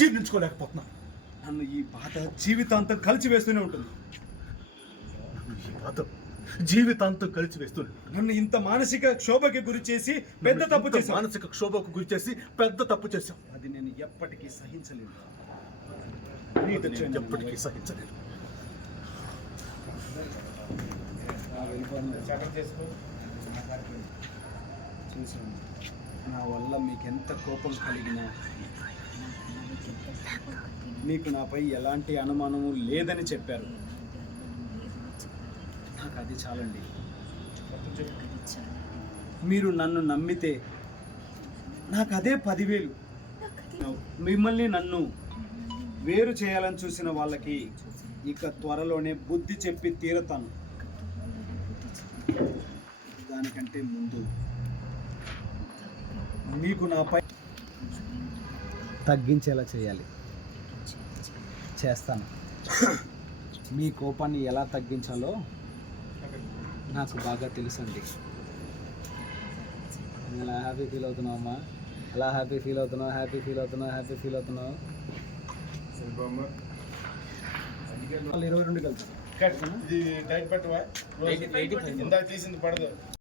జీర్ణించుకోలేకపోతున్నా. నన్ను ఈ బాధ జీవితాంతం కలిసివేస్తూనే ఉంటుంది. ఈ బాధ జీవితాంతం కలిసివేస్తున్నాను. నన్ను ఇంత మానసిక క్షోభకి గురి చేసి పెద్ద తప్పు చేశాను. మానసిక క్షోభకు గురి చేసి పెద్ద తప్పు చేశాం. అది నేను ఎప్పటికీ సహించలేను. ఎప్పటికీ సహించలేను. చూసాను, నా వల్ల మీకు ఎంత కోపం కలిగినా మీకు నాపై ఎలాంటి అనుమానము లేదని చెప్పారు. నాకు అది చాలండి. మీరు నన్ను నమ్మితే నాకు అదే 10,000. మిమ్మల్ని నన్ను వేరు చేయాలని చూసిన వాళ్ళకి ఇక త్వరలోనే బుద్ధి చెప్పి తీరుతాను. దానికంటే ముందు మీకు నాపై తగ్గించేలా చేయాలి. చేస్తాను. మీ కోపాన్ని ఎలా తగ్గించాలో నాకు బాగా తెలుసండి. ఎలా హ్యాపీ ఫీల్ అవుతున్నావు అమ్మా? ఎలా హ్యాపీ ఫీల్ అవుతున్నావు? హ్యాపీ ఫీల్ అవుతున్నావు? 22 ఇది టైట్ పట్టువా, ఇందాక తీసింది పడదు.